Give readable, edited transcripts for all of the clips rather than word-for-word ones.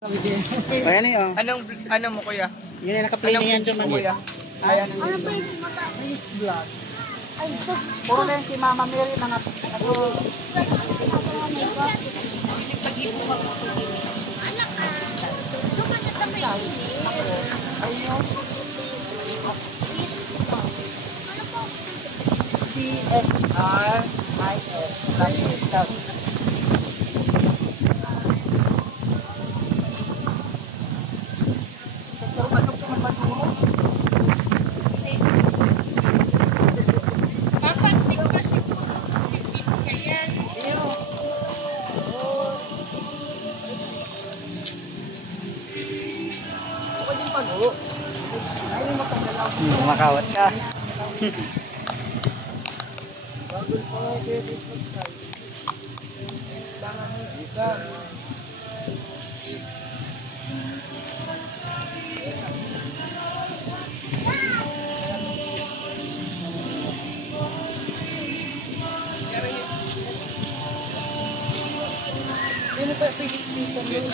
Ayan eh, oh. Ano mo kuya? Yun na naka-play na yan dyan, kuya? Ayan. Ano ba yung mata? Please vlog. Ay, so, Puro na yung si Mama Mary, mga ano. CSR-IS. papantig pa siguro kasi pit ka yan. Ako din palo. Ay, hindi matanggal. Kumakawat ka. Bagol pa ako kaya Facebook tayo. Lang ang isa. Hindi mo pa pag-explain yun.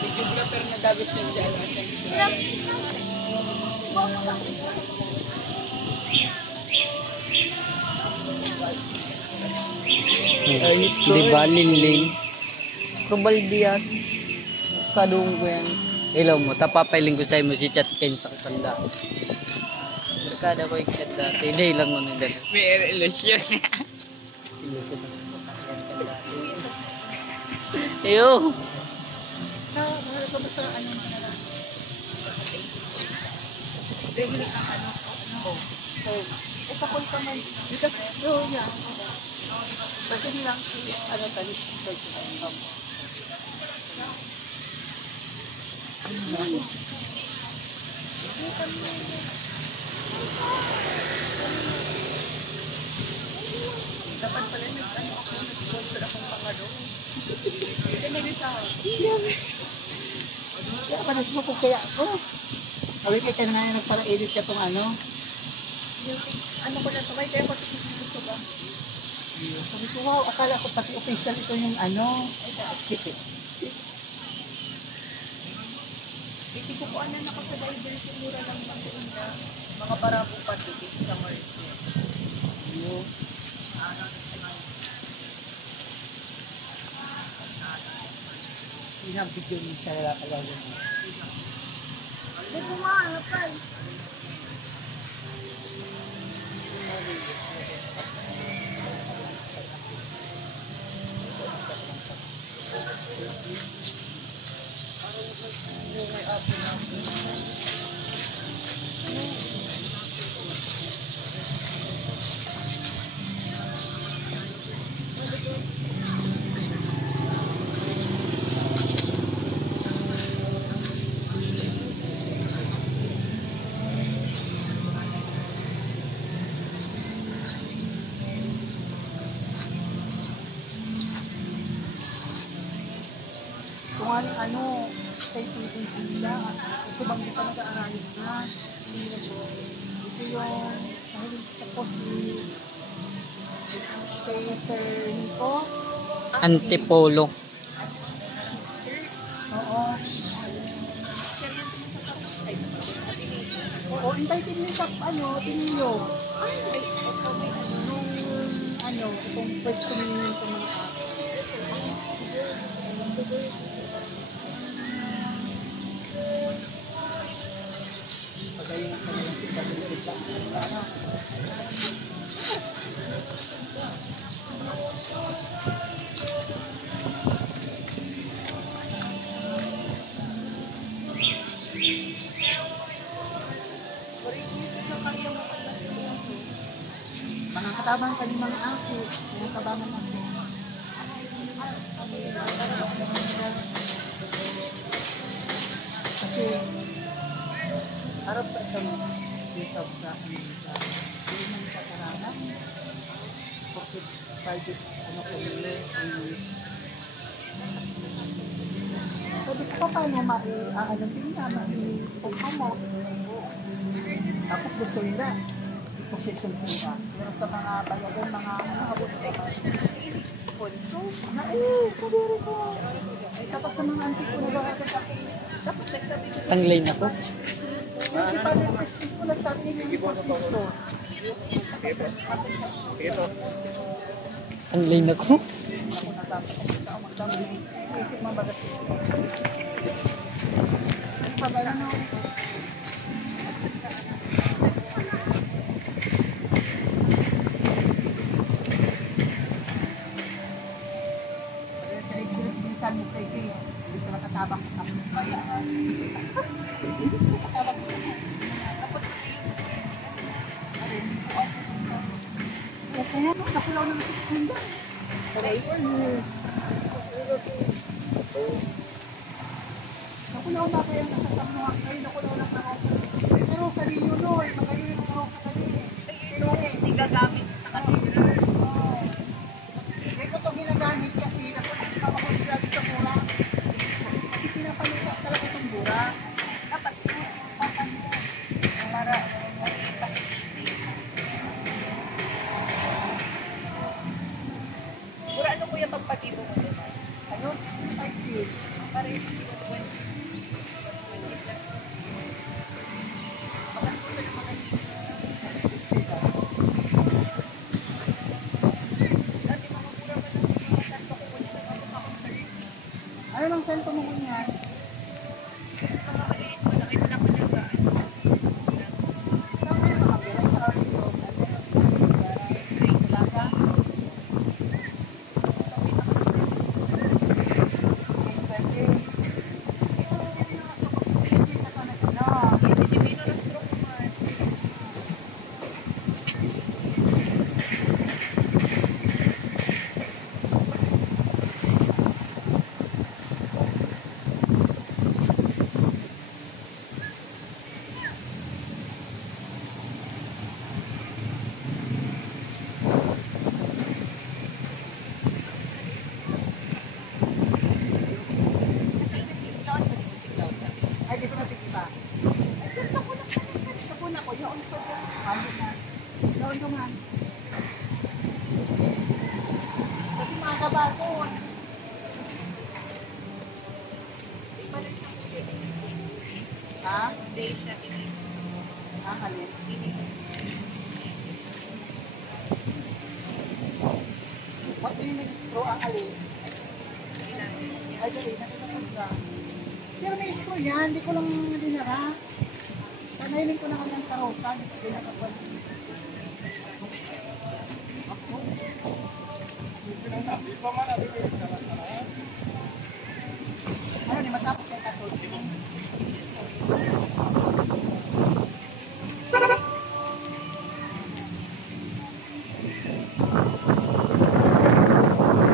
Videographer na Davis yung dyan. Di ba linling? Kubaldiyan. Kadung ko yan. Ilaw mo, tapapailing ko sa'yo mo si Chat Ken sa kanda. Barkada ko yung chat dati. Hindi lang mo nang gano'n. May illusion. Eyo! Mahal ka ba sa ano mga na? Dahil ang ano? Ito ko ka man. Dito, yan. Kasi nilang ano talis. Dapat pala nag-ano ako, nag-sponsor akong pangalo. Kaya nag-isa. Kaya pa nasa ko kaya ako. Away kay ka na nga nagpara-edit ka itong ano. Ano ko na ito, may kaya ko gusto ba? Sabi ko, wow, akala ko pati official ito yung ano. Hindi ko po ano nakapadiver siguro lang mga parabong patitik sa Marcia. Video niya sa lalaki. Hindi ko nga, pa. Kung ano, citation sila, ito bang di pa nag-aarayos na? Sino po? Ito yung, tapos kay Sir Nico. Antipolo. Oo. Oo, invited niyo sa ano, Tinilyo. Nung ano, itong first communion ko mga pagayon ang kanilang disability ba? Ano? Mga katabang ka ni mga aki, mga katabang aki. Kasi harap ka sa mga dito sa private ano ko yun. Sabi ko, paano ano sila, mai-promote. Tapos gusto nila, i-position sila. Pero sa mga bayagan, mga abot na Sponsor. sabi ko. Tapos sa mga antik ko na ba sa akin, Dapat nagsabi ko. Ang lane ako. yung si Padre Prestige ko lang sa akin yung position. Ang lane ako. Ako natapos sa magdami. Isip mga bagas. Ano pa ba ano? Kaya sa Exodus din sa amin kay Gay. Gusto na katabang sa amin. Bayan. Kaya no, nakulaw naman sa kunda. Nakulaw na kaya nakasamuha kayo, nakulaw na ako. Pero kanino no, magayon yung ako sa kanino. Hindi gagamit sa kanila. Kaya ko itong ginagamit kasi napapakonsulabi sa mura. Kasi pinapalusa talaga itong mura. Dapat papansin para Pura ano kuya pagpatibo mo doon? Ayun, 5 days. Para yung 20 plus. Baka ko na mga dati mga pura man ang mga santo ko wala na mga Ano lang saan mo niyan? mga maliit mo lang, ay wala ko dyan ba? Saan kayo nakabira sa audio? Grace Laga. Pilipino na stroke man. Ay, di ko natikita. Ay, gusto ko na pala. Gusto ko na ko. Yaon ko ko. Ano na? Yaon ko nga. Kasi mga kabagon. Ha? Day siya inis. Ang alin? What do you mean screw ang alin? Ay, dali. Nakita ka. Pero may screw yan. Hindi ko lang dinara. Panailin ko na kami ng karosa. Hindi ko dinakapal. Ano ni matapos kay Katol?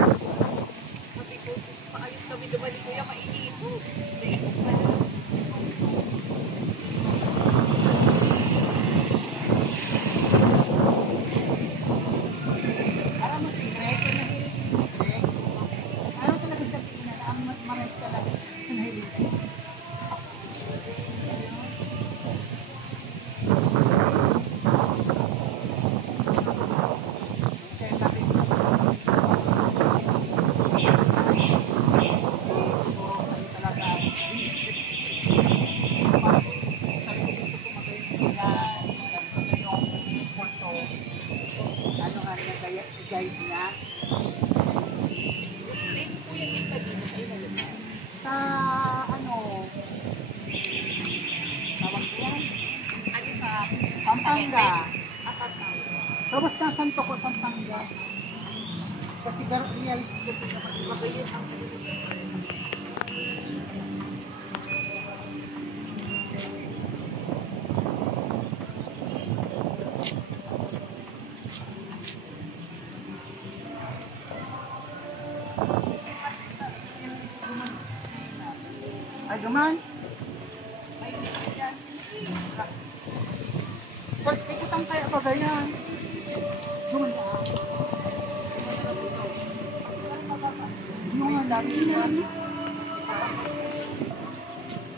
Sabi ko, paayos kami dumali kuya, mainit. Day ko pala. Alam mo si Greg, kung nahilig si Greg, ano talaga sabihin na ang mas maras talaga nahilig. Kaya sabi ko, talaga, ano nga niya, guide niya. Kuya yung kanina ay nalala. Sa, ano, tawag ko yan, Ano sa Pampanga. Akatang. Tapos na Santo ko, Pampanga. Kasi realistic ko sa Magayon ang Ay, duman. Sir, ikutang kaya ba ganyan? Duman ka. ang dami niya.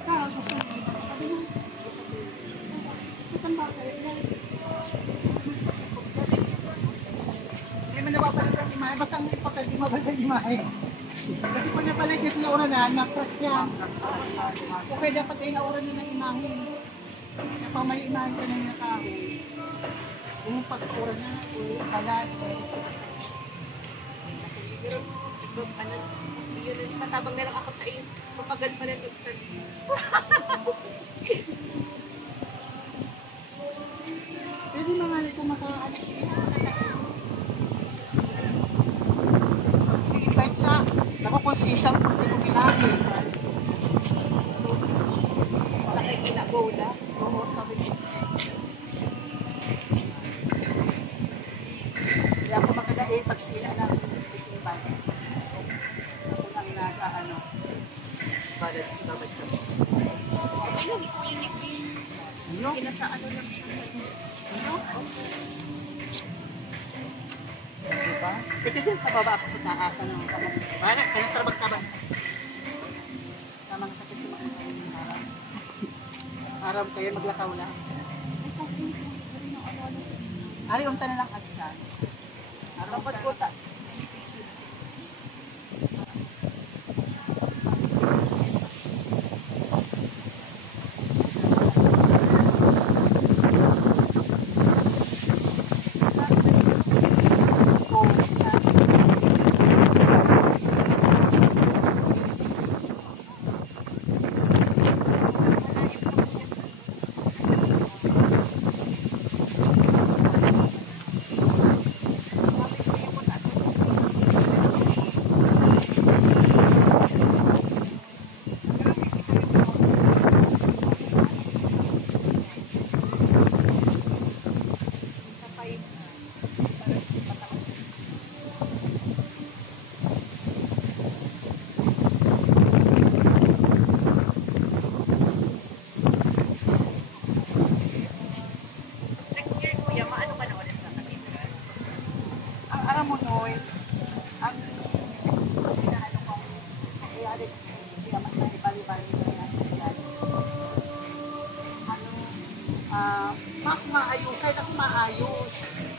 Gusto mo dito. Sabi mo, itang bagay. Hindi mo napapalit ang imahe. Basta ang ipakal, di mabalik ang imahe. Kasi pag napalit niya sa oras na, nakrak siya. Okay, dapat ay naura niya ng imahe. Kaya pa may imahe ka ng nakahoy. Yung pagkaura na, kalat. Pero, matabang na lang ako sa iyo. Mapagal pa rin sa iyo. Pwede mga kung maka-anak i-invite sa nakukonsisang hindi ko pinagi. Wala kayo kinabola. Oo, sabi ko. Kaya ako makagain pag sila na invite. Ako nang nag-ano. Para babad ka. Okay lang, ikaw yung nickname. Ano? Kinasa ano lang siya. Ano? Diba? Pwede din sa baba ako sa taas. Ano? Wala, kaya trabag-tabag. Tamang sa kasi makakain haram. Haram kayo maglakaw lang. Ari, unta na lang agsa. Dapat ko ta. Next year, kuya, maano ka na ulit sa kanila? Ang aram mo, Noy, ang inaano ko, kaya rin, siya bali-bali na yan. Ano, maayusay na kung maayos.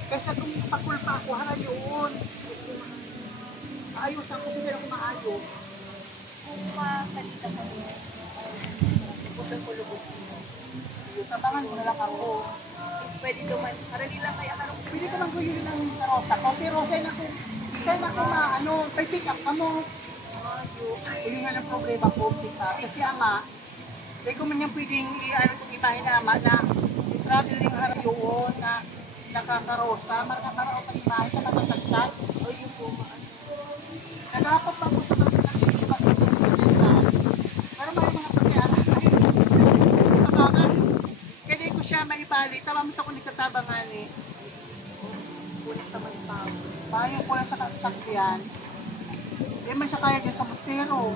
Kaysa kung pakulpa ako, hara yun. Maayos ako, hindi na kung maayos. Kung makalita mo niya, lubog ko lubog. Tabangan mo na lang ako. Pwede naman, para nila kaya karong Pwede ka man gawin ng rosa ko, pero say na kung ano, pick up ka mo. Yun nga ng problema ko, pick up. Kasi ama, hindi ko man yung pwedeng i-ano itong ibahin na ama na i-traveling harayoon na nakakarosa, makakaroon ang ibahin sa matatagtag. O yung pumaan. Nagakap pa po sa mga pero may mga pagkaaral tabangan. Kaya ko siya maibali. Tama mo sa kunig katabangan eh. Kunig naman pa. Bayan ko lang sa kasakyan. Hindi man siya kaya dyan sa Montero.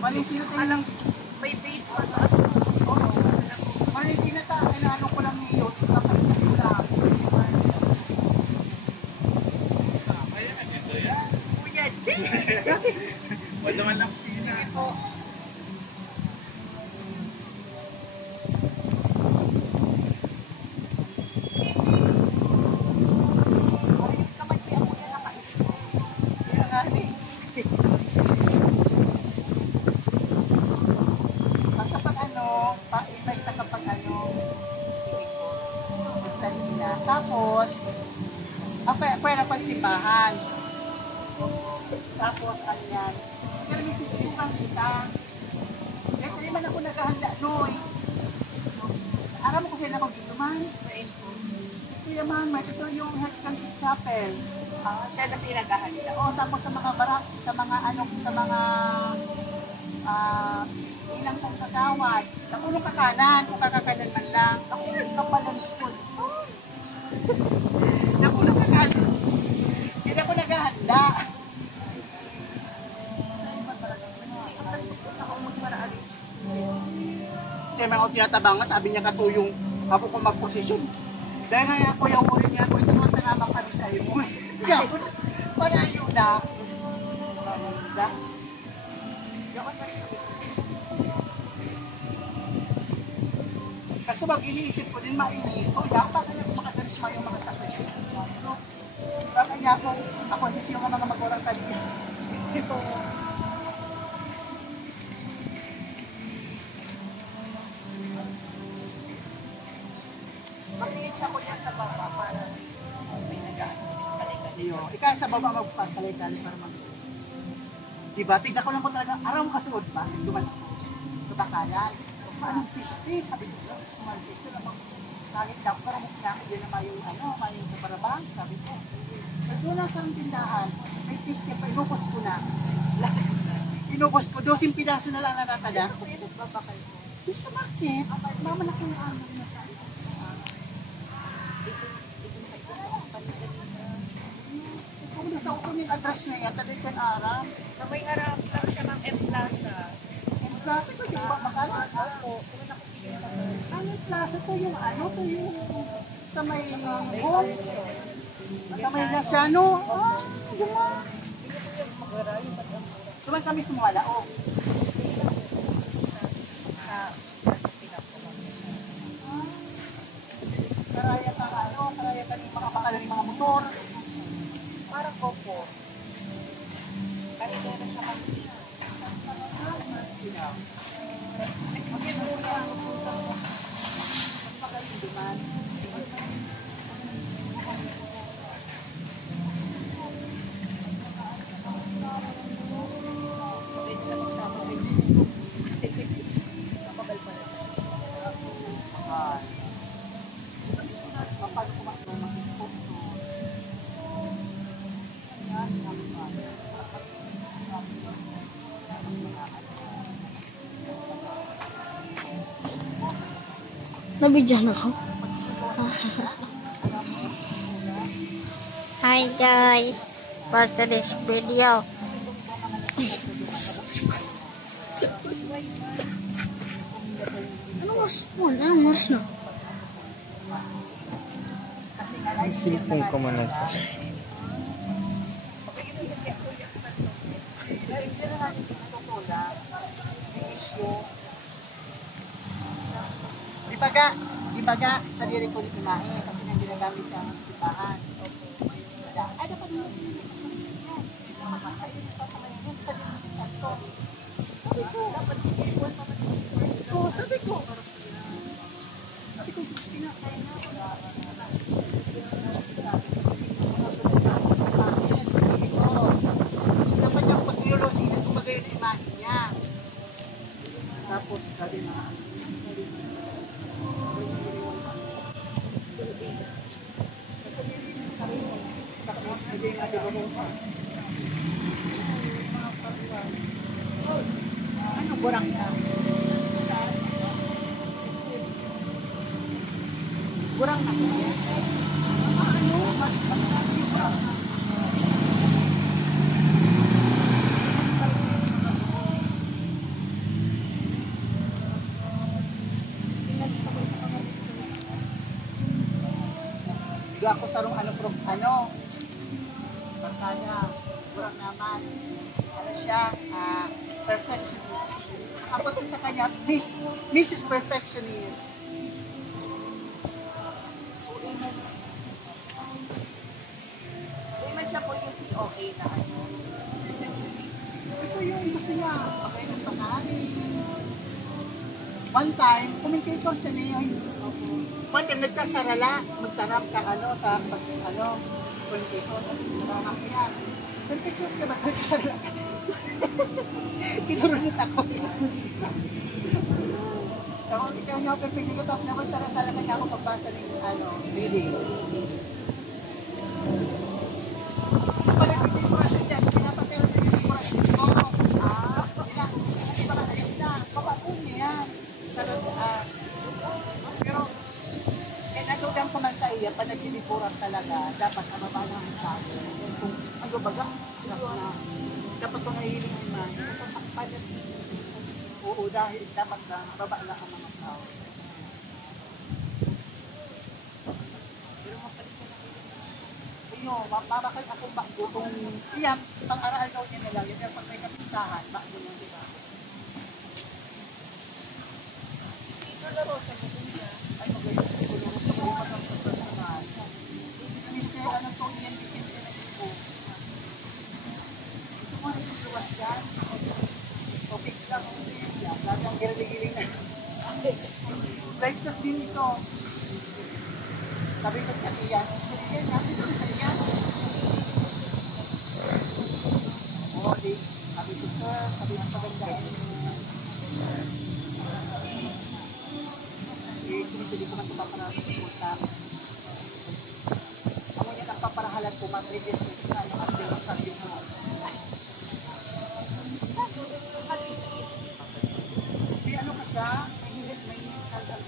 Malisina tayo lang. may base or taas. Oo. Malisina tayo. Kailangan ko lang ngayon. Tapos ko lang. Kuya, Wala man lang pina. ito. Kaya nga eh. Basta pag ano, pa-invite na kapag ano, piling ko. Basta nila. Tapos, pwede pagsimbahan. Tapos, ano yan. Pero may sisibukan kita. Eh, hindi man ako naghahanda, Noy. Aram mo kasi na kung dito man. Kuya man, may ito yung Health Chapel. Siya na sinagahanda. Oo, tapos sa mga barak, sa mga ano, sa mga ilang kong kagawad. Nakulo ka kanan, kung kakakanan man lang. Ako yung kapalan school. Nakulo ka kanan. Hindi ako naghahanda. Kaya mga tinatabanga, sabi niya katuyong ako kung mag-posisyon. Dahil nga ako yung uri niya, ito mga tanamang kami sa imo. Para ayun na. Maganda. Kasi pag iniisip ko din mainito, dapat na makadarisma yung mga sakrisin. Baka niya ako hindi yung mga magurang tali. Ito. Mag-reach ako niya sa baba para may Iyo, ikaw sa baba magpapalay-kali para mag... Diba? Tignan ko lang po talaga, araw mo kasuod ba? Duman sa bakalan. Anong piste? Sabi ko, sumal piste naman. Kahit daw, parang niya ako din na may kuparabang, sabi ko. Pero doon lang sa tindahan, may piste pa, inubos ko na. Inubos ko, 12 pidaso na lang natataga. babakal ko. Di sa market, mama na kung ano na sa kung gusto ko yung address na yan, tabi ko yung araw. Sa may harap lang siya ng M-Plaza. Yung klase ko, di ba makalas? Opo, kung nakikita naman. Ano klase to yung ano to yung sa may home? Sa may Lasyano? Ah, gano'n. Tuman kami sumwala, oh. Karaya ka ano, karaya ka yung mga makalang mga motor. Parang opo. Kahit meron siya kami. Nabidyan ako. Hi guys, for today's video. Anong oras mo? Anong oras na? Ang cellphone ko man lang sa... Ibaga sa diri ko ni Imahe kasi nang ginagamit sa sipahan. Ay, dapat mo sabi ko, dapat yung paglulusin at kumagay na imahe niya. Tapos, sabi na, ano, burang na? Burang na. Ano? Burang na. Di ako sarong ano, barkada, burang naman. Ano siya, perfectionist. Kapag sa kanya, Mrs. Perfectionist. Iman siya po yung COA na ano. Ito yung gusto niya, pagkain ng pangalan. One time, commentator siya niya. One time, magtarap sa commentator. Tarap niya. Perfectionist ka ba? Sarala. Kinurunit ako. So, ikaw niya ako perfect ko. Tapos naman sarasala na niya ako pagbasa ng reading. Pala decoration siya. Pinapatero niya yung decoration ko. Hindi ba kanalis na? Papaun niya yan. Pero, natudan ko man sa iya, pag nagdilipuran talaga, dapat nababa na ang sa akin. Kung ano baga, dapat kung nahihiling ang iman, oo, dahil dapat na baba na ang mga tao. Pero mapalit ka na kayo. nyo, mamakal akong bakbo kung iyan, pang-araw niya na lang, yung pag may kapistahan, bakbo nyo, di ba? Dito na ro sa Bukuya. Ay, magayon siguro, gusto ko yung matang sa personal. Kasi anong to iyan, bikin ka na yung buko. Gusto mo na yung luwas yan? Okay lang kung ito yan yan, lahat ang giling na. Price tag din ito. Sabi ko sa iyan, yan, natin sa iyan. Oo, di. Sabi ko, sir, sabi ko pagandaan. Sinisili ko na ito paparami sa puta. Ako yan ang paparahalan ko, mag-register ko na yung update sa iyo mo. May ano ka siya? May kaldan.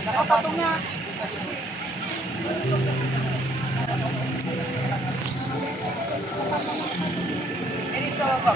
Nakapatong na. Ini sa baba.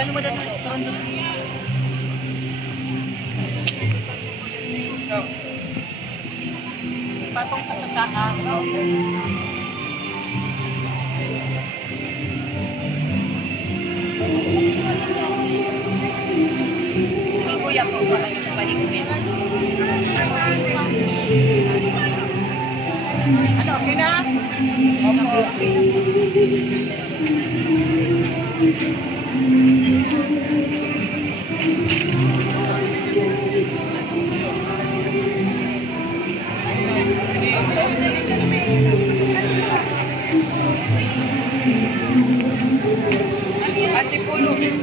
Ano mo na ito? Patong ka sa taas. Kuya ko, balik. Ano, okay na? Antipulo yun.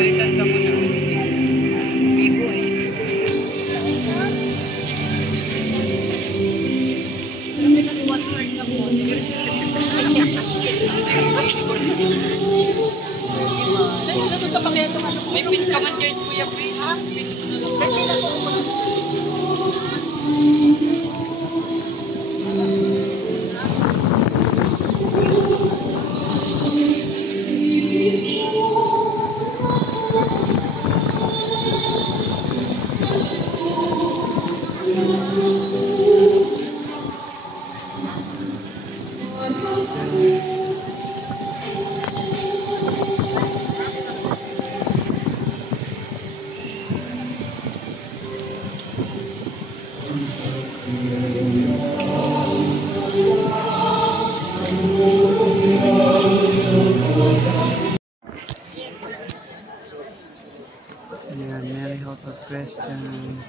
Palitan ka muna. Bigo eh. Kami nag one word na po. May pin ka man dyan, Kuya Chris. Pin na lang. Ayan, Mary Hope of Christian.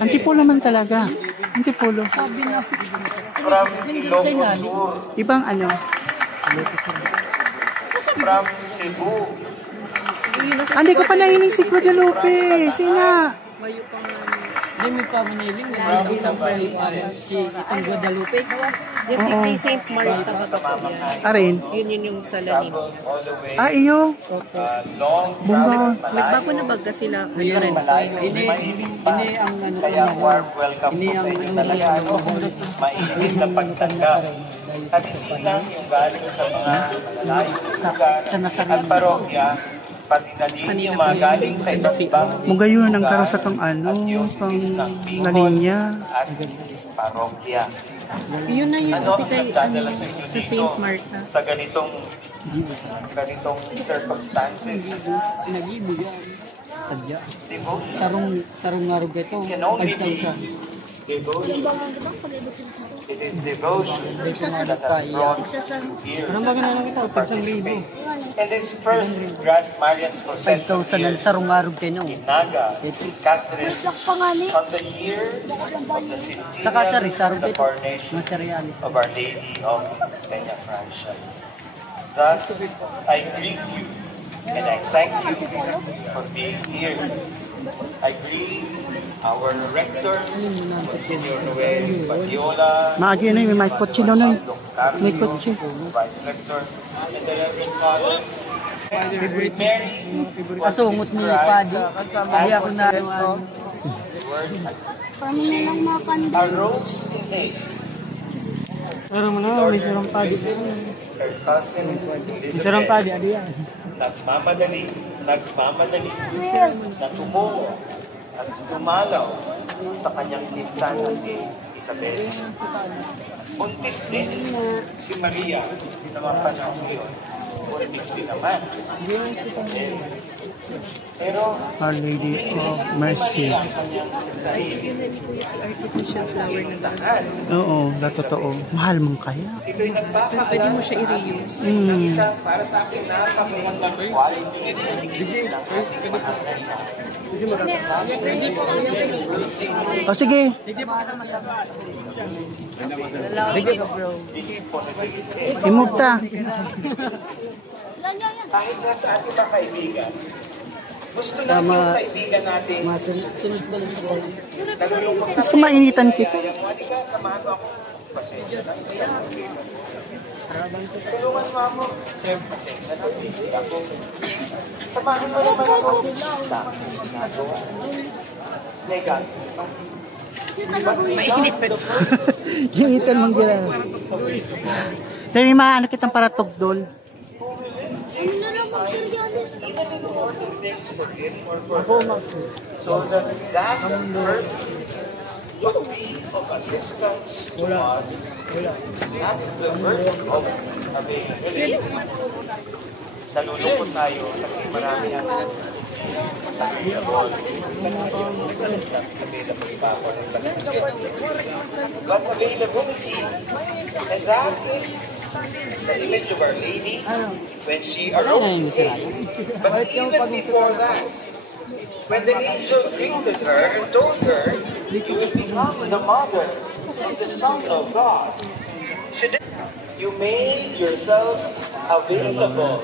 Antipolo man talaga. Antipolo. Sabi na. From Sa ilalim. Ibang ano? From Cebu. Hindi ko pa nainig si Guadalupe. Sina? Mayo pang... Hindi, may pamaniling. Si itong Guadalupe. Yan si kay St. Marta pa po yan. Arin? Yun yung salanin. All the way. Iyo. Long Bunga. Nagbago na baga sila. Ayun, ini ang ano Kaya warm welcome Ini po ang sa inyo sa lahat. Mainit na pagtanggap. At hindi lang yung galing sa mga lugar at parokya, pati na din yung mga galing sa iba't ibang Mugayon ng karosa pang ano, pang nalinya. at parokya. Yun na yun Ano kasi ang kay nagdadala sa inyo sa dito St. Marta. sa ganitong circumstances? Nag-ibo yan. Sadya. Devotion. Sarong nga rin ito. Can only be 5,000. devotion. It is devotion that has brought you here. Anong baga na lang ito? Participate in this first Grand Marian procession 5,000 ang here sarong nga rin kayo. in Naga, Cáceres, on the year of the Saka sa centennial Rizarong of the ito. coronation Materialis. of Our Lady of Peña Francia. Thus, I greet you and I thank you for being here. I greet our rector, Monsignor Noel Badiola, Maagi na may kotse daw na. Dr. Carlo, May kotse. Vice Rector, and the Reverend Fathers, Mary, Kasungot ni Padi. Hindi ako na ano. arose in haste. Pero mo na, may sarong Padi. Her cousin Sarong Elizabeth, Padi, adi yan. nagmamadali, na tumungo at dumalaw sa kanyang pinsan na si Isabel. Buntis din si Maria na mga panahon yun. Buntis din naman si Isabel. Pero Our Lady of Mercy. ang kanyang sarili. Yun na ni Kuya si artificial flower na daan. Oo, na totoo. Mahal mong kaya. Ito'y Pero nagpapakala pwede mo siya i-reuse. ng isa para sa akin na pagmamaglang quality ng O sige. Imugta. kahit na sa ating mga kaibigan. Gusto natin yung kaibigan natin. Sunod ko lang sa bola. Nalulungkot Mas kumainitan kita. kaya mo, halika, samahan mo ako. Pasensya na. Tulungan mo ako. Pasensya na, busy ako. Samahan mo naman ako. Sa aking ginagawa. Megan, Mainit pa. Yung itan mong gira. Dahil may maano kitang para tugdol. so that person would be of assistance to us. That is the work of availability. Nalulungkot tayo kasi marami ang but availability, and that is the image of Our Lady when she arose in age. But even before that, When the angel greeted her and told her, "You will become the mother of the Son of God," you made yourself available.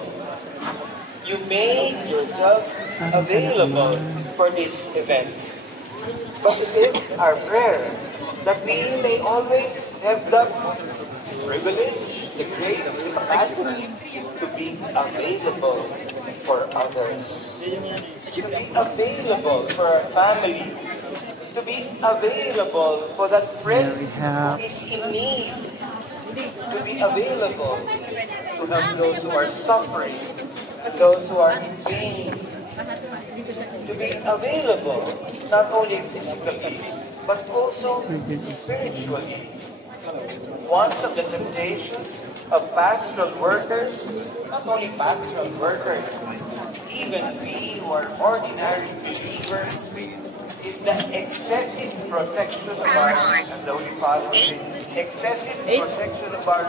You made yourself available for this event. But it is our prayer that we may always have the privilege, the grace, the capacity to be available for others, to be available for our family, to be available for that friend who is in need, to be available to help those who are suffering, those who are in pain, to be available not only physically but also spiritually. One of the temptations of pastoral workers, not only pastoral workers, even we who are ordinary believers, is the excessive protection of our, as the Holy Father said, excessive protection of our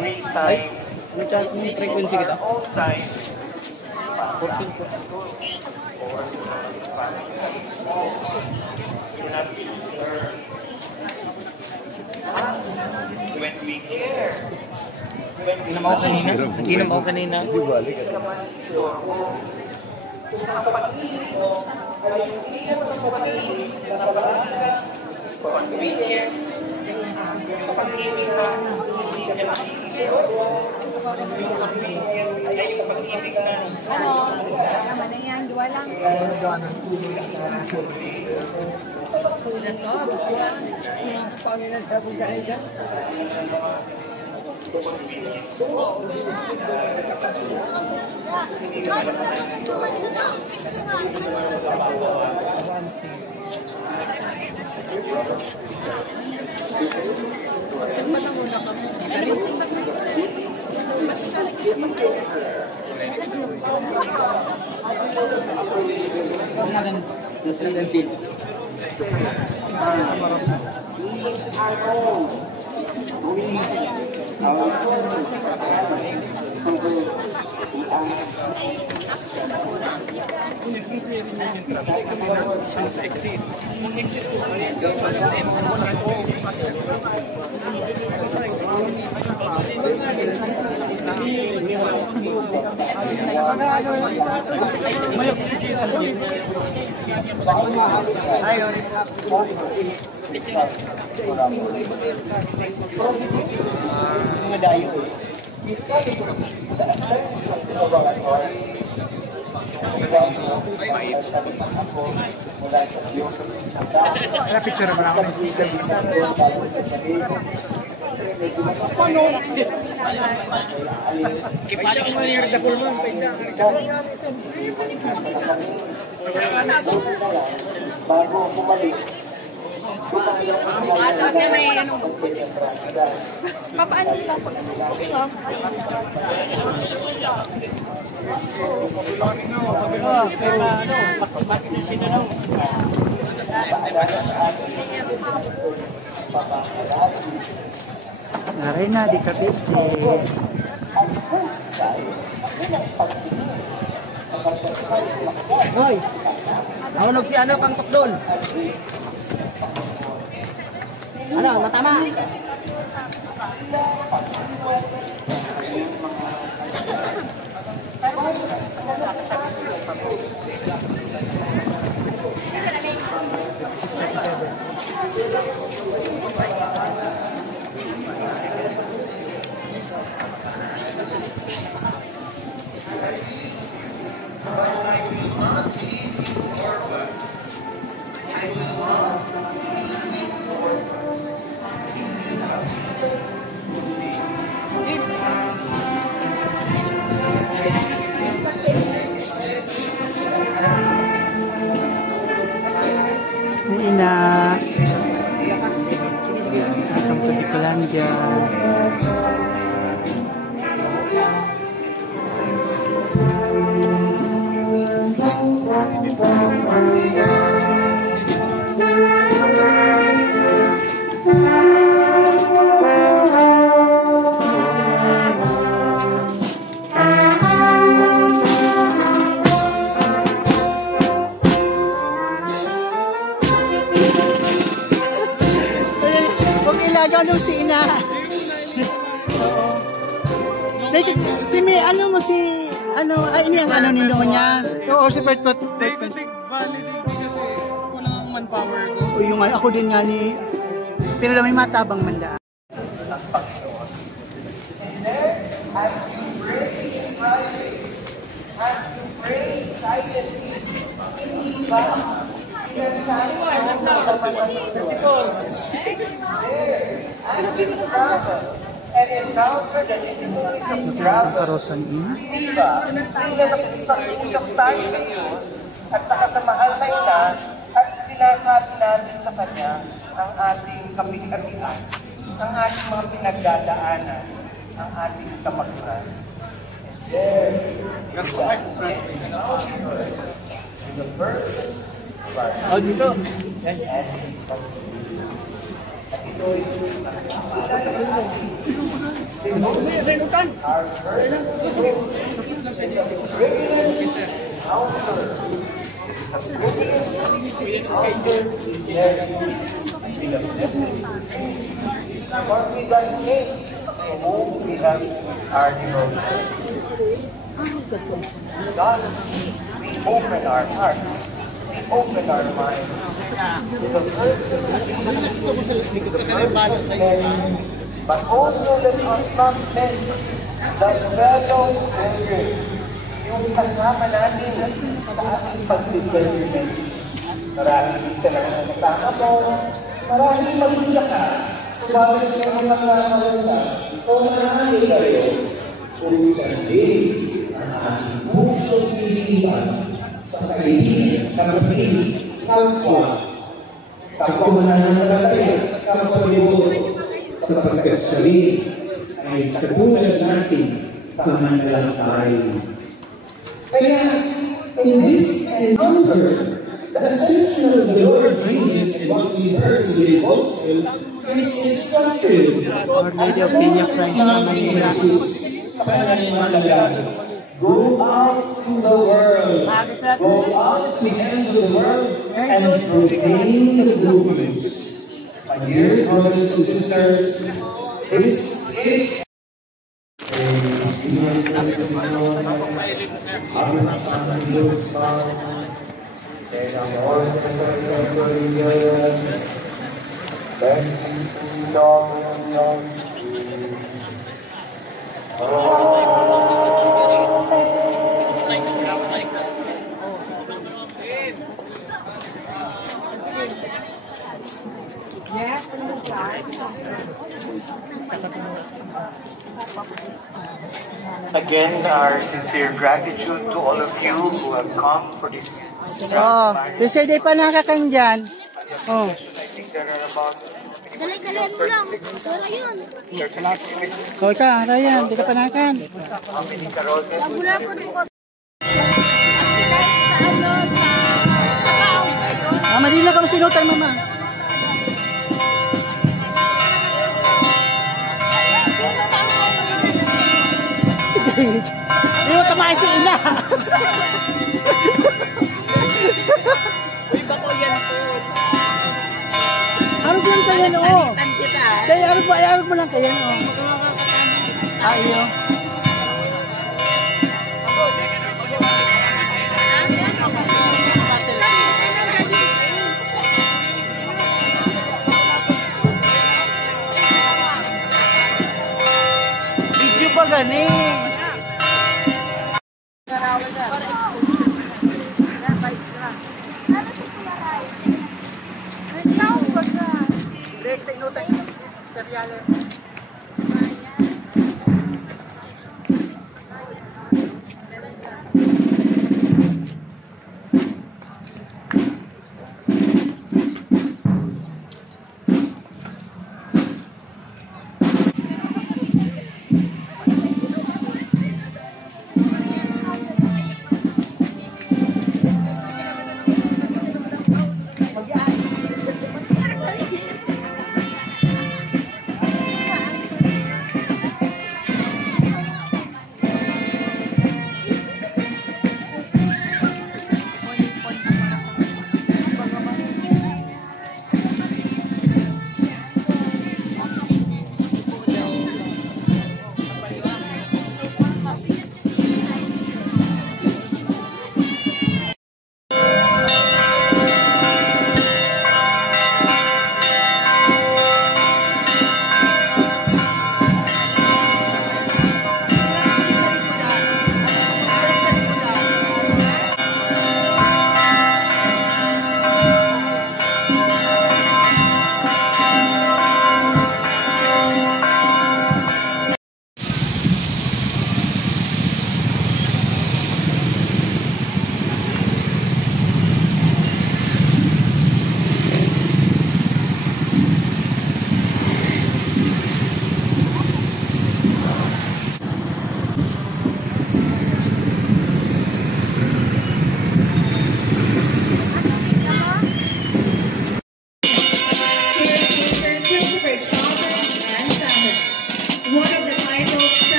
free time, our own time, when we care, when we Inom ako kanina. convenient, pag-ibig na hindi ka nag-iisip. Convenient, ay yung pag-ibig na Ano? Tama na yan. Duwa lang. Kulang to. Pangilan sa punta na dyan. Simpat na muna ka. Simpat na muna. Picture mo lang ako. Kipala ko man yung Pulman. bago bumalik. Papaano nila po? Naray na, di kapit eh. Hoy! Nahulog si ano pang tukdol. Ano, matama? Ina. Welcome to Bicolandia. nagaw nung si ina. Oo. Dahil, si may, ano mo si, ano, ay, ini ang ano nino niya. Oo, si Bert. Valid kasi kulang ang manpower ko. O yung ako din nga ni, pero may matabang manda. And encounter the difficulties of travel. Karosan ina. Diba? Hindi nakikipag-usap tayo ngayon at nakasamahan na ina at sinasabi natin sa kanya ang ating kapit-atian, ang ating mga pinagdadaanan, ang ating kapagpuran. Oh, dito. For we got faith to whom we have our devotion. God, we open our hearts, we open our minds to the person but also let us not miss the fellow brethren, yung kasama natin sa ating pag-discernment. Maraming ka na kasama mo, maraming mag-isa ka, subalit yung mga nakakawala, kung marami kayo, kung sandin ang ating pusong isipan sa kaibigan, kapatid, kapwa, kapwa mananampalataya, kapwa devoto, sapagkat sarili ay katulad natin kamanlalakbay. Kaya, in this encounter, the ascension of the Lord Jesus and what we heard in the Gospel is instructive. Our Lady of Peña Christ, Sabi ni Jesus sa kanyang mga lalaki, go out to the world, go out to the ends of the world, and proclaim the good news. My dear brothers and sisters, this is Again, our sincere gratitude to all of you who have come for this. Oh, kasi di pa nakakang dyan. Oh. I think there are about Dali-dalihan mo lang. Wala yun. Oh, ka, Ryan, di ka pa nakan. how many carols? Wala ko din ko. Sa ano, sa pao. Madila ka masinutan, mama. Hindi mo tamahin si ina. Uy, bako yan po. Ano yan kaya no? Salitan kita. Kaya arog mo lang kaya no? Ayo. Video pa gani. Break sa inutan. Seriales.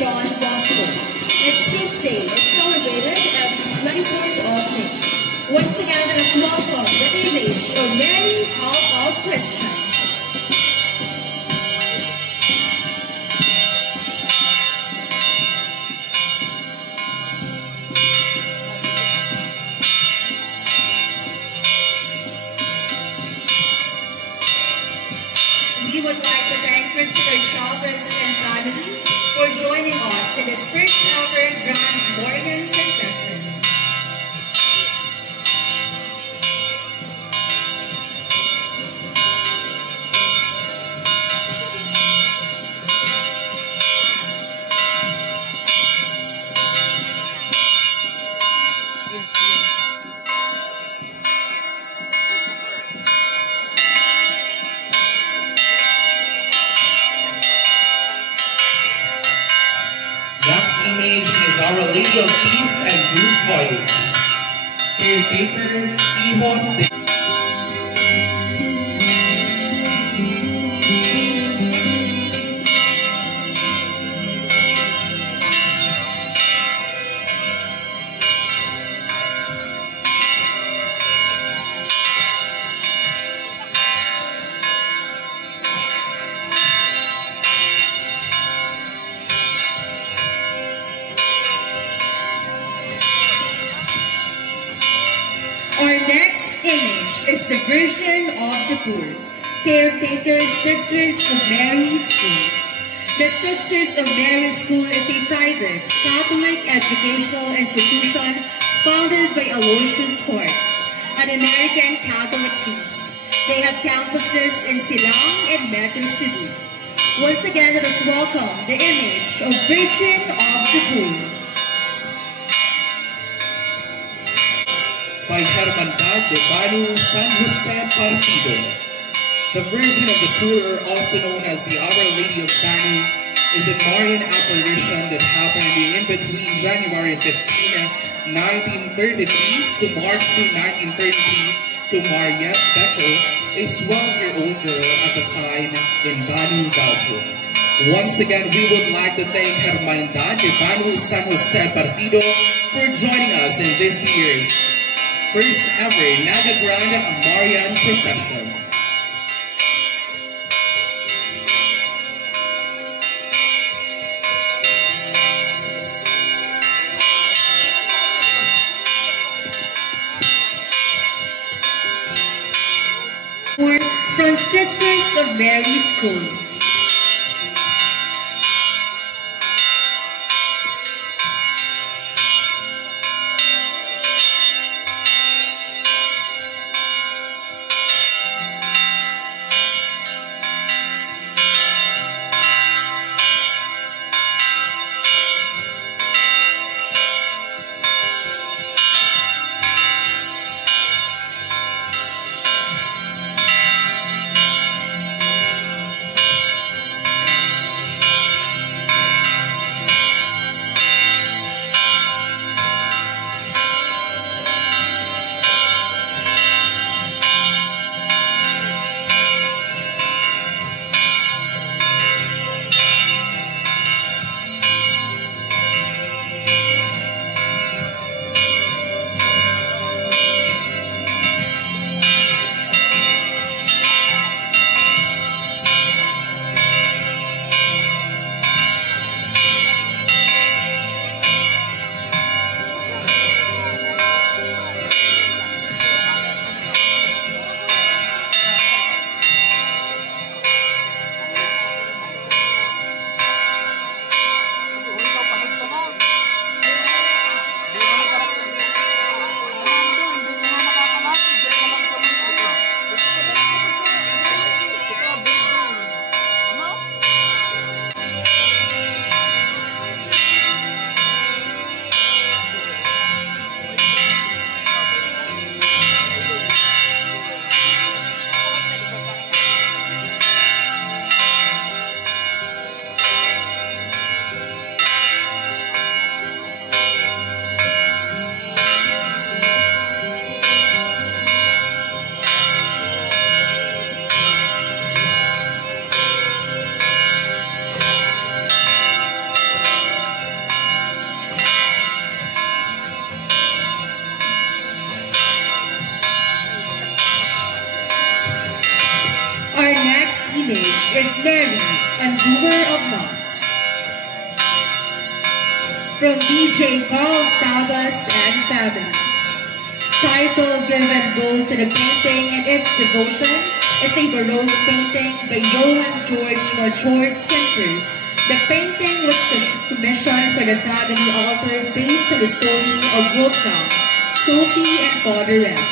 John Bosco. Its feast day is celebrated every 24th of May. Once again, let us welcome the image of Mary of all Christians. We would like to thank Christopher Chavez and family for joining us in this first ever Grand Morgan procession. Next image is Our Lady of Peace and Good Voyage. Caretaker, Hijos de Our next image is the Virgin of the Poor, Caretaker Sisters of Mary School. The Sisters of Mary School is a private Catholic educational institution founded by Aloysius Quartz, an American Catholic priest. They have campuses in Silang and Metro Cebu. Once again, let us welcome the image of Virgin of the Poor. by Hermandad de Banu San Jose Partido. The Virgin of the Poor, or also known as the Our Lady of Banu, is a Marian apparition that happened in between January 15, 1933 to March 2, 1933 to Mariette Beckel, a 12-year-old girl at the time in Banu, Belgium. Once again, we would like to thank Hermandad de Banu San Jose Partido for joining us in this year's first ever Naga Grand Marian procession. From Sisters of Mary School. is Mary, Undoer of Knots. From DJ Carl Sabas and family. Title given both to the painting and its devotion is a Baroque painting by Johann Georg Melchior Skinter. The painting was commissioned for the family altar based on the story of Wolfgang, Sophie, and Father Rem.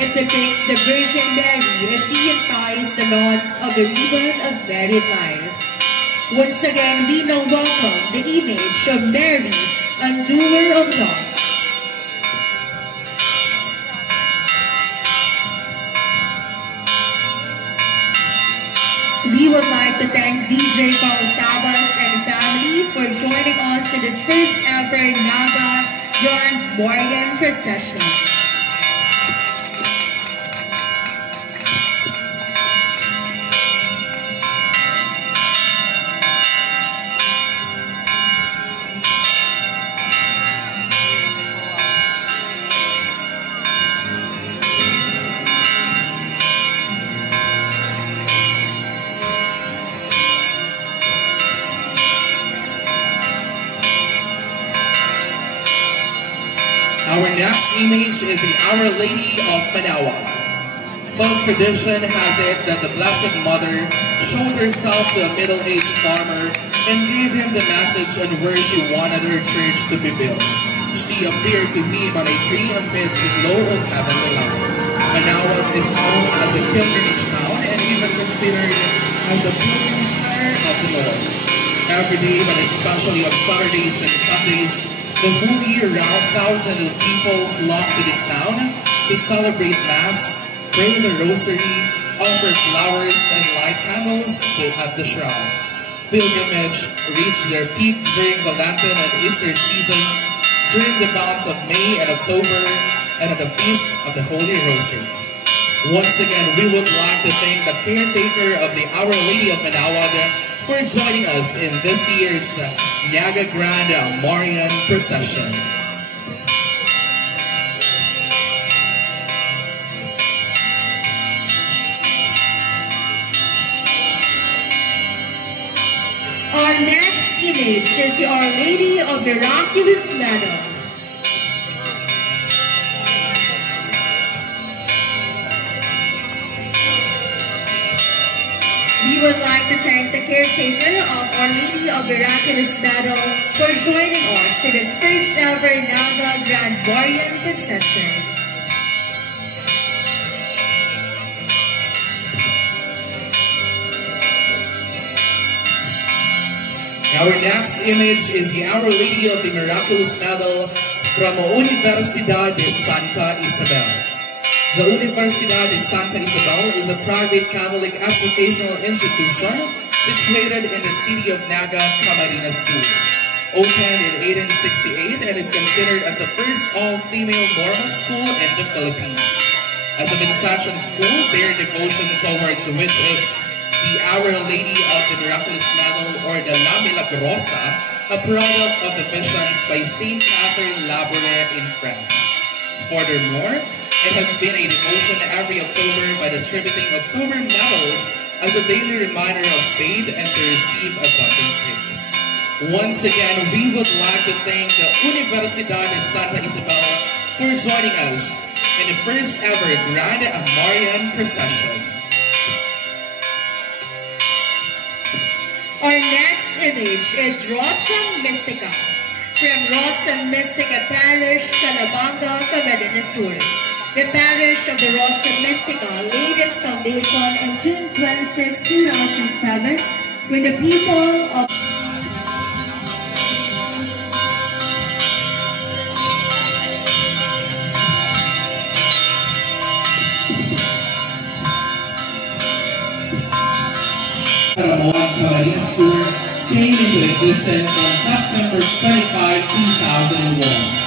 It depicts the Virgin Mary as she unties the knots of the ribbon of married life. Once again, we now welcome the image of Mary, Undoer of Knots. We would like to thank DJ Carl Sabas and family for joining us in this first ever Naga Grand Marian procession. Our next image is the Our Lady of Manaoag. Folk tradition has it that the Blessed Mother showed herself to a middle-aged farmer and gave him the message on where she wanted her church to be built. She appeared to him on a tree amidst the glow of heavenly light. Manaoag is known as a pilgrimage town and even considered as the pilgrim center of the Lord. Every day, but especially on Saturdays and Sundays, the whole year round, thousands of people flock to this town to celebrate Mass, pray the Rosary, offer flowers, and light candles at the shrine. Pilgrimage reach their peak during the Lenten and Easter seasons, during the months of May and October, and at the Feast of the Holy Rosary. Once again, we would like to thank the caretaker of the Our Lady of Manaoag for joining us in this year's Naga Grand Marian procession. Our next image is the Our Lady of Miraculous Meadow. We would like to thank the caretaker of Our Lady of Miraculous Meadow for joining us in this first ever Naga Grand Marian procession. Our next image is the Our Lady of the Miraculous Medal from Universidad de Santa Isabel. The Universidad de Santa Isabel is a private Catholic educational institution situated in the city of Naga, Camarines Sur. Opened in 1868 and is considered as the first all-female normal school in the Philippines. As a mid-section school, their devotion towards which is the Our Lady of the Miraculous Medal, or the La Milagrosa, a product of the visions by Saint Catherine Labouré in France. Furthermore, it has been a devotion every October by distributing October medals as a daily reminder of faith and to receive abundant grace. Once again, we would like to thank the Universidad de Santa Isabel for joining us in the first ever Grand Marian procession. Our next image is Rosa Mystica from Rosa Mystica Parish, Calabanga, Camarines Sur. The parish of the Rosa Mystica laid its foundation on June 26, 2007, when the people of Caramoan, Camarines Sur came into existence on September 25, 2001.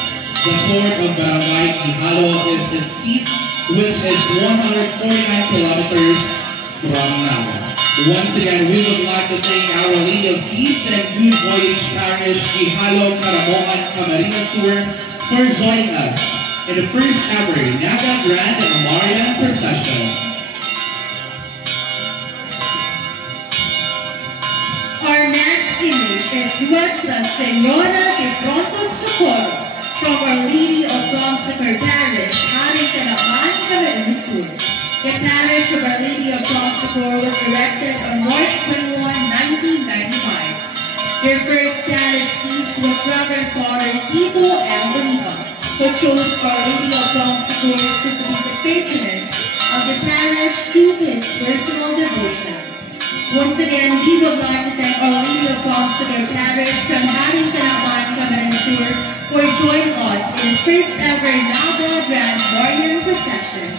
The port of Barangay Quijalo is its seat, which is 149 kilometers from Naga. Once again, we would like to thank Our Lady of Peace and Good Voyage Parish, Quijalo, Caramoan, Camarines Sur for joining us in the first ever Naga Grand Marian procession. is Nuestra Señora de Pronto Socorro from Our Lady of Plumsucker Parish, Harrington Aman, Camarines Sur. The parish of Our Lady of Plumsucker was erected on March 21, 1995. Their first parish priest was Reverend Father Tito M. Bonifa, who chose Our Lady of Plumsucker to be the patroness of the parish through his personal devotion. Once again, we would like to thank Our Lady of Plumsucker Parish from Harrington Aman, Camarines Sur for joining us in this first ever Nava Grand Warrior Procession.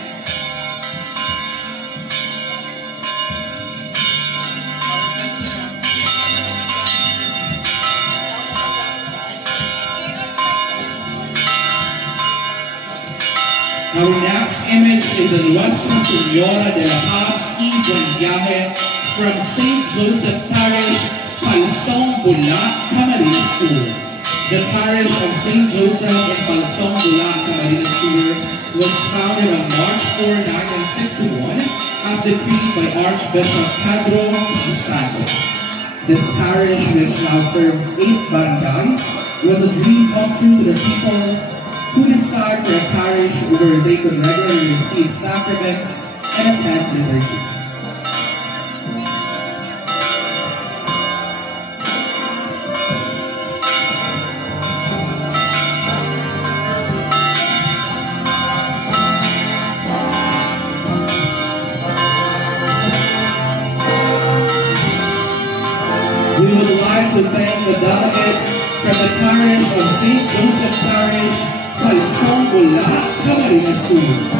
Our next image is a Nuestra Señora de la Paz y Buen Viaje from St. Joseph Parish, Palsong Bulac, Camarines Sur. The parish of St. Joseph in Palsong Bulac, Camarines Sur was founded on March 4, 1961 as decreed by Archbishop Pedro Santos. This parish, which now serves 8 barangays, was a dream come true to the people who desired for a parish where they could regularly receive sacraments and attend liturgies. We would like to thank the delegates from the parish of St. Joseph Parish, Palsong Bulac, Camarines Sur.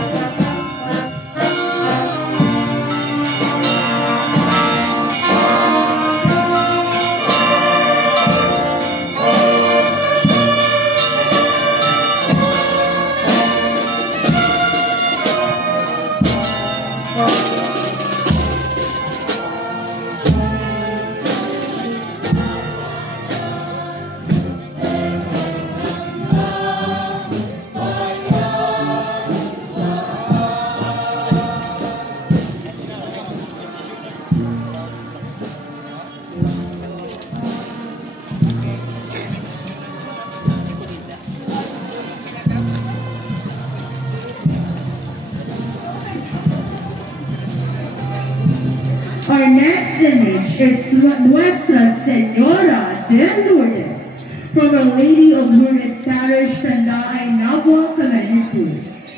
Our next image is Nuestra Señora de Lourdes from Our Lady of Lourdes Parish, Tandaay, Nabua, Camarines Sur.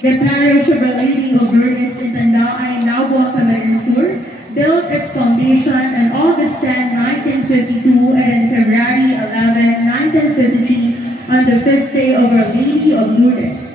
The parish of Our Lady of Lourdes in Tandaay, Nabua, Camarines Sur built its foundation on August 10, 1952 and on February 11, 1953 on the feast day of Our Lady of Lourdes.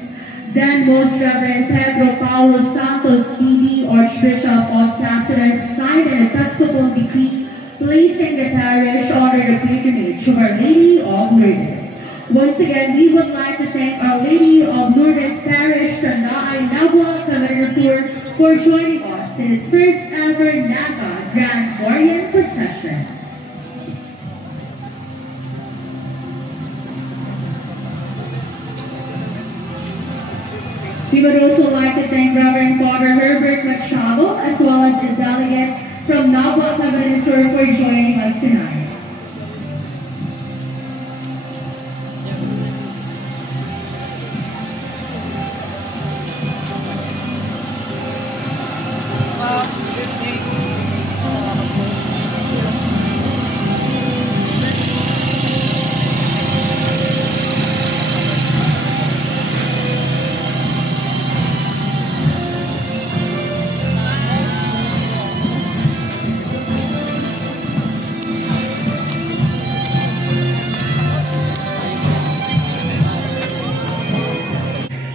Then Most Reverend Pedro Paulo Santos PD, Archbishop of Cáceres, signed an Episcopal decree placing the parish under the patronage of Our Lady of Lourdes. Once again, we would like to thank Our Lady of Lourdes Parish, Tandaay, Nabua, Camarines Sur for joining us in its first ever NACA Grand Orient Procession. We would also like to thank Reverend Father Herbert Machado as well as the delegates from Nabua, Camarines Sur for joining us tonight.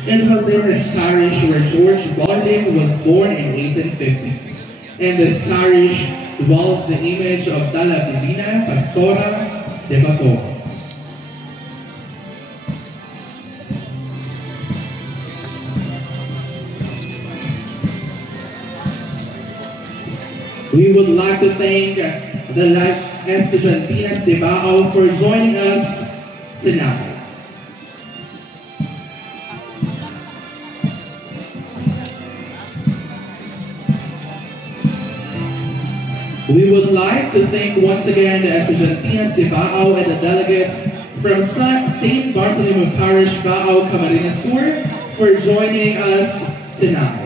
It was in this parish where George Baldwin was born in 1850. In this parish dwells the image of Dala Divina Pastora de Bato. We would like to thank the Las Estudiantinas de Bao for joining us tonight. We would like to thank once again the Estudiantinas de Baao and the delegates from St. Bartholomew Parish, Baao, Camarines Sur for joining us tonight.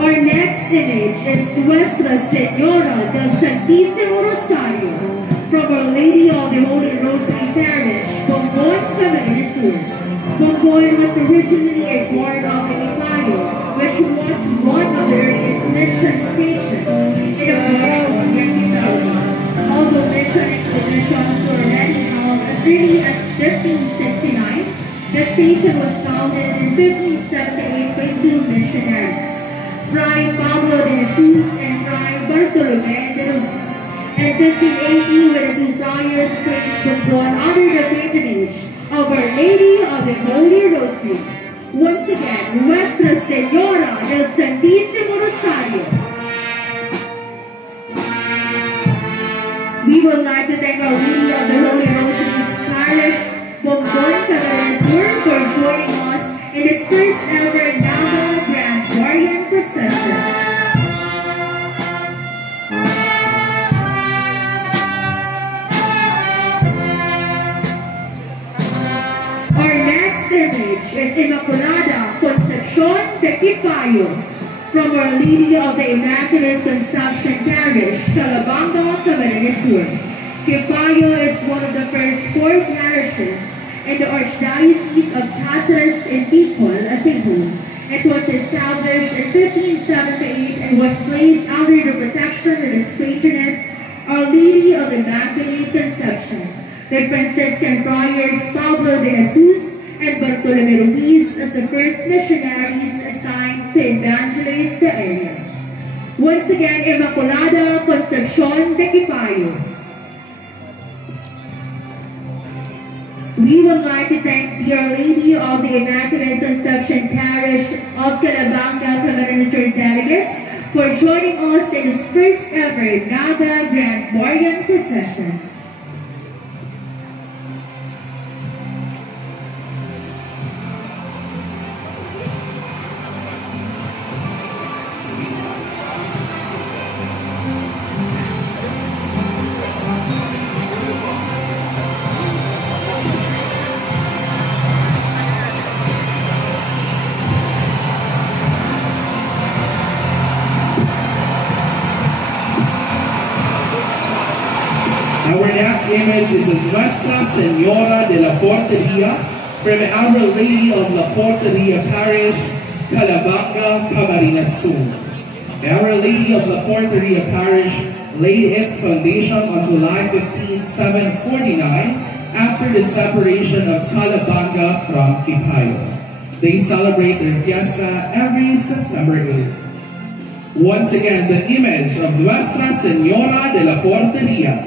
Our next image is Nuestra Señora del Santísimo Rosario from Our Lady of the Holy Rosary Parish, Bongbong, Camarines Sur. Bongbong was originally a guard of Elipayo, which was one of the earliest mission stations in the Oriental Valley. Although mission expeditions were already held as early as 1569, the station was founded in 1578 by two missionaries, Fray Pablo de Jesus and Fray Bartolome de Ruiz. In 1580, when the two friars placed Bongbong under the patronage of Our Lady of the Holy Rosary. Once again, Nuestra Señora del Santísimo Rosario. We would like to thank Our Lady of the Holy Rosary's Parish, Bongbong, Camarines Sur, for joining us in its first ever Nava Grand Guardian Procession. Our next image is Immaculada Concepcion de Quipayo from Our Lady of the Immaculate Conception Parish, Calabanga, Camarines Sur. Quipayo is one of the first four parishes in the Archdiocese of Cáceres and Bicol as a whole. It was established in 1578 and was placed under the protection of its patroness, Our Lady of the Immaculate Conception. The Franciscan friars Pablo de Jesus and Bartolome Ruiz as the first missionaries assigned to evangelize the area. Once again, Immaculada Concepcion de Quipayo. We would like to thank the Our Lady of the Immaculate Conception Parish of Calabanga, Camarines Sur delegates for joining us in this first ever Nava Grand Guardian Procession. Our next image is of Nuestra Señora de la Porteria from Our Lady of La Porteria Parish, Calabanga, Camarines Sur. Our Lady of La Porteria Parish laid its foundation on July 15, 749, after the separation of Calabanga from Quipayo. They celebrate their fiesta every September 8th. Once again, the image of Nuestra Señora de la Porteria.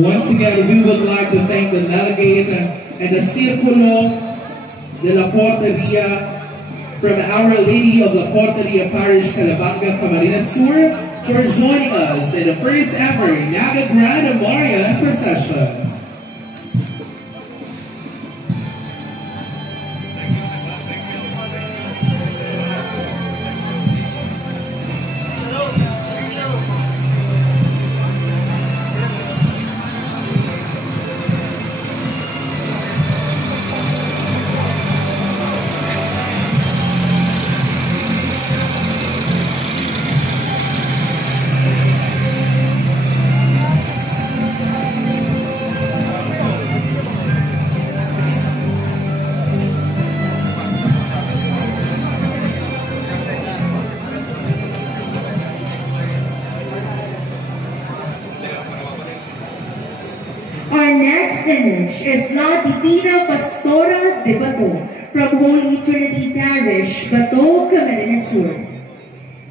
Once again, we would like to thank the delegate and the Círculo de la Porteria from Our Lady of La Porteria Parish, Calabanga, Camarines Sur, for joining us in the first ever Naga Grande Marian procession. Our next image is La Divina Pastora de Bato from Holy Trinity Parish, Bato, Camarines Sur.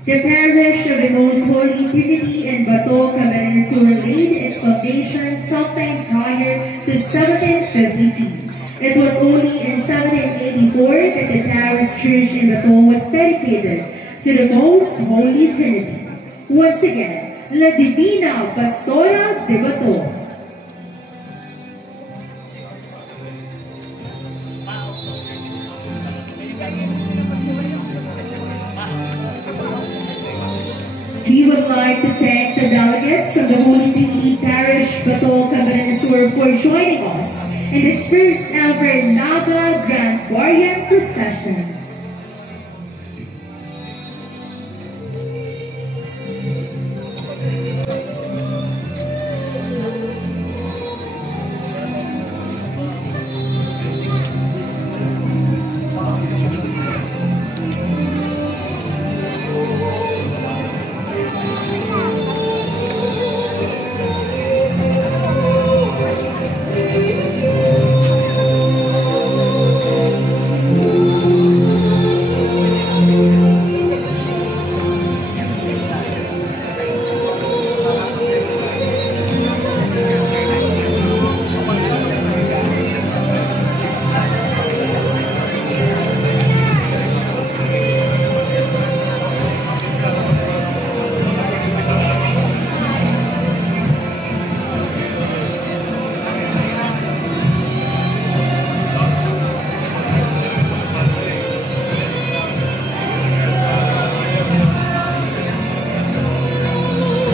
The parish of the Most Holy Trinity in Bato, Camarines Sur laid its foundation sometime prior to 1753. It was only in 1784 that the parish church in Bato was dedicated to the Most Holy Trinity. Once again, La Divina Pastora de Bato. We would like to thank the delegates from the Holy Trinity Parish, Bato, Camarines Sur for joining us in this first ever Naga Grand Marian procession.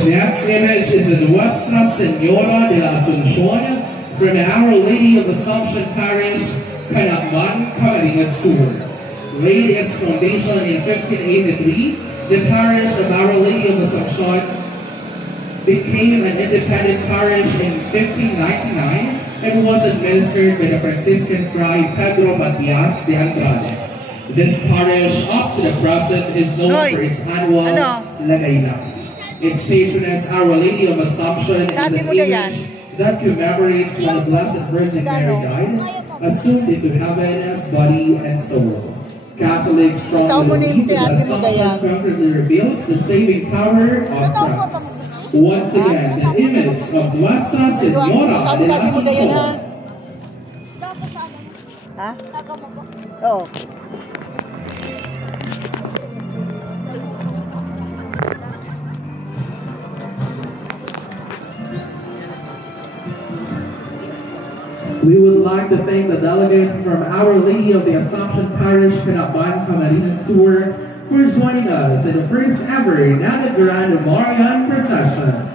Next image is a Nuestra Señora de la Asunción from Our Lady of Assumption Parish, Calakman, Camarines Sur. Laid its foundation in 1583, the parish of Our Lady of Assumption became an independent parish in 1599 and was administered by the Franciscan Fray Pedro Matias de Andrade. This parish, up to the present, is known for its annual Lagayla. Its patroness, Our Lady of Assumption, is an image that commemorates when the Blessed Virgin Mary died, assumed into heaven, body, and soul. Catholics strongly believe that Assumption concretely reveals the saving power of Christ. Once again, the image of Nuestra Señora de la Asunción. Ha? Oo. We would like to thank the delegate from Our Lady of the Assumption Parish, Calakman, Camarines Sur, for joining us in the first ever Naga Grande Marian procession.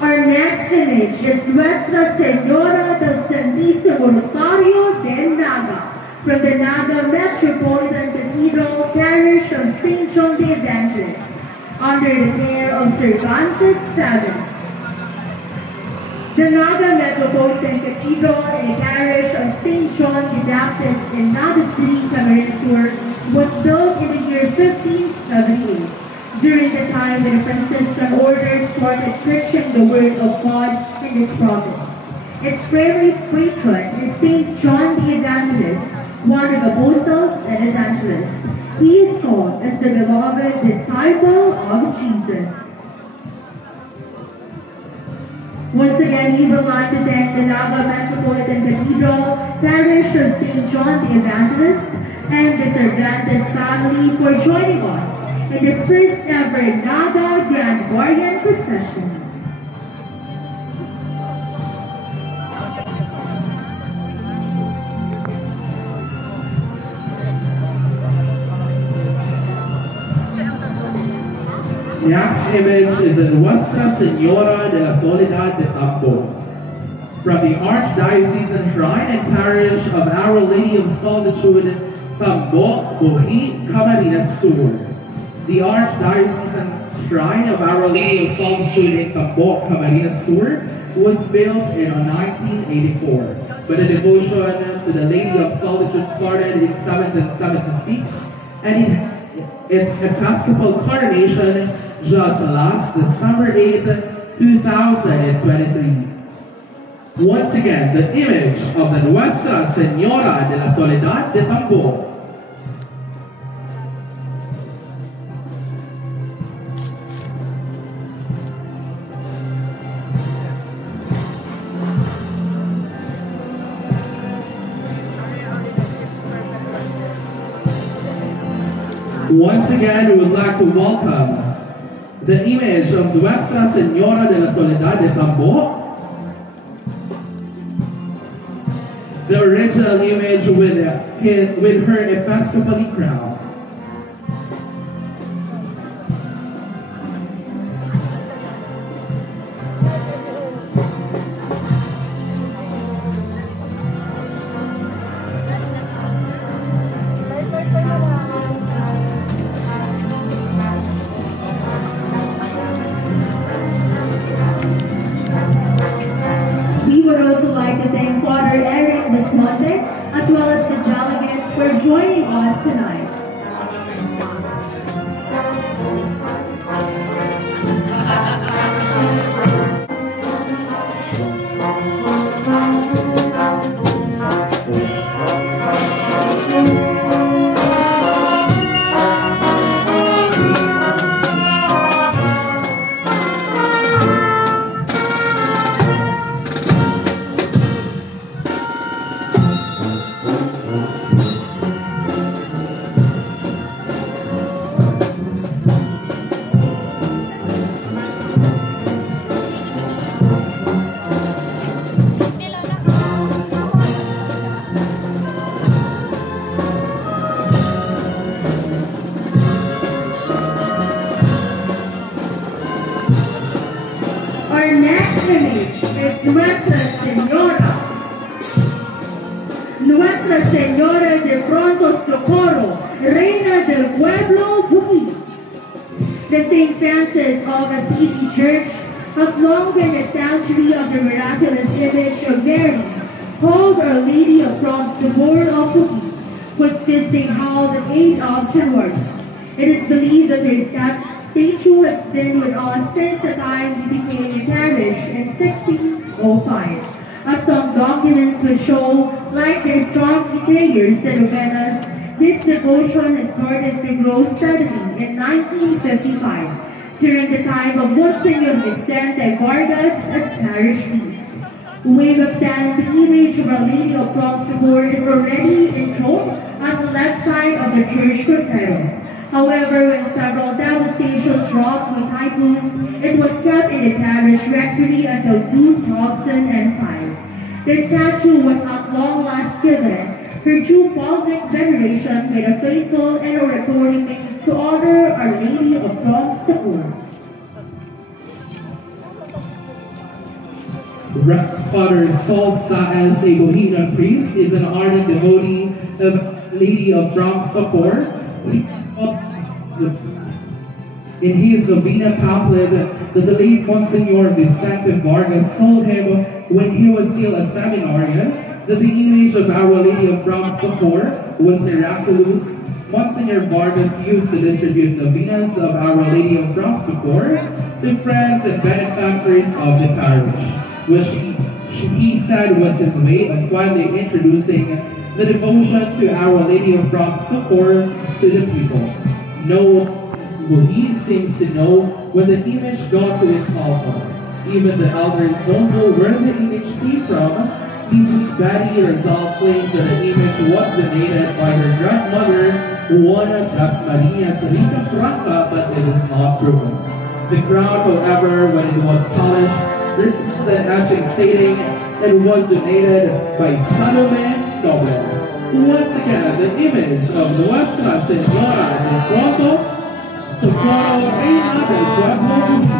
Our next image is Nuestra Señora del Santísimo Rosario de Naga from the Naga Metropolitan Cathedral Parish of St. John the Evangelist under the care of Cervantes VII. The Naga Metropolitan Cathedral in the parish of St. John the Baptist in Naga City, Camarines Sur was built in the year 1578. During the time when the Franciscan order started preaching the word of God in this province. Its primary patron is St. John the Evangelist, one of the apostles and evangelist. He is called as the beloved disciple of Jesus. Once again, we would like to thank the Naga Metropolitan Cathedral, Parish of St. John the Evangelist, and the Cervantes family for joining us in this first ever Naga Grand Guardian Procession. The next image is in Nuestra Señora de la Soledad de Tambo, from the Archdiocesan Shrine and Parish of Our Lady of Solitude, Tambo, Bohi, Camarines Sur. The Archdiocesan Shrine of Our Lady of Solitude in Tambo, Camarines Sur was built in 1984, but the devotion to the Lady of Solitude started in 1776, and its Episcopal coronation just last December 8, 2023. Once again, the image of the Nuestra Señora de la Soledad de Tambo. Once again, we would like to welcome the image of Nuestra Señora de la Soledad de Tambo, the original image with her Episcopally crown. As well as the delegates for joining us tonight. Our next image is Nuestra Señora de Pronto Socorro, Reina del Pueblo, Buki. The St. Francis of Assisi Church has long been a sanctuary of the miraculous image of Mary, called Our Lady of Prompt Support of Buki, whose feast day held the 8th of January. It is believed that her statue has been with us since the time we became a parish in 1605. As some documents would show, like the historic prayers and novenas, this devotion started to grow steadily in 1955, during the time of Monsignor Vicente Vargas as parish priest. Way back then, the image of Our Lady of Prompt Support is already enthroned on the left side of the church crucero. However, when several devastations wrought with typhoons, it was kept in the parish rectory until 2005. The statue was at long last given her due public veneration by the faithful and oratory made to honor Our Lady of Prompt Support. Father Saul Saez, a Bohemian priest, is an ardent devotee of Lady of Prompt Support. In his novena pamphlet that the late Monsignor Vicente Vargas told him when he was still a seminarian that the image of Our Lady of Prompt Support was miraculous, Monsignor Vargas used to distribute novenas of Our Lady of Prompt Support to friends and benefactors of the parish, which he said was his way of quietly introducing the devotion to Our Lady of Prompt Support to the people. No Buhi seems to know when the image got to its altar. Even the elders don't know where the image came from. Mrs. Betty herself claims that the image was donated by her grandmother, Juana Das Marias Rica Franca, but it is not proven. The crown, however, when it was polished, recalled an etching stating it was donated by Salome Noble. Once again, the image of Nuestra Señora de Pronto Socorro, Reina del Pueblo Buhi.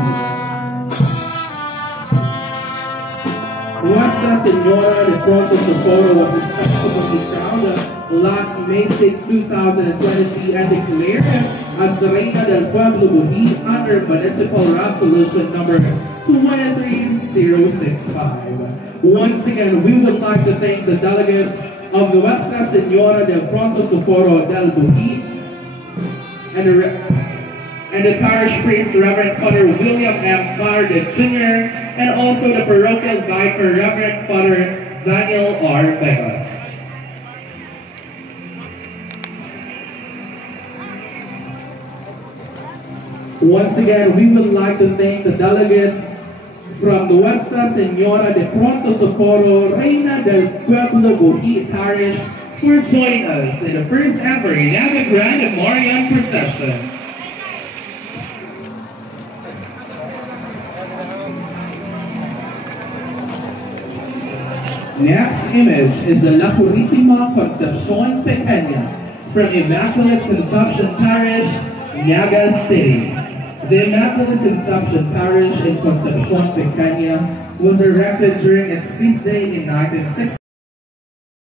Nuestra Señora de Pronto Socorro was respectively crowned last May 6, 2023 and declared as the Reina del Pueblo Buhi under Municipal Resolution number 23065. Once again, we would like to thank the delegates of Nuestra Señora del Pronto Socorro del Buhi and the parish priest, Reverend Father William M. Carde Jr., and also the parochial vicar, Reverend Father Daniel R. Vegas. Once again, we would like to thank the delegates from Nuestra Señora de Pronto Socorro, Reina del Pueblo Buhi Parish for joining us in the first ever Naga Grand Marian procession. Next image is the La Purísima Concepcion Pequeña from Immaculate Conception Parish, Naga City. The Immaculate Conception Parish in Concepcion Pequeña was erected during its feast day in 1960.